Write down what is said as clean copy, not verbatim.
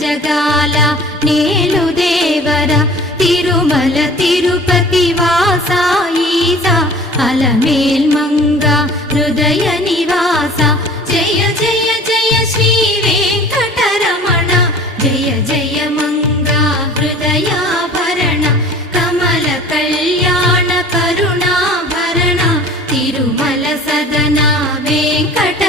జగాల నేలు దేవర తిరుమల తిరుపతి వాసా ఈసా అలమేల్ మంగ హృదయ నివాస జయ జయ జయ శ్రీ వెంకటరమణ జయ జయ మంగ హృదయాభరణ కమల కళ్యాణ కరుణాభరణ తిరుమల సదన వెంకట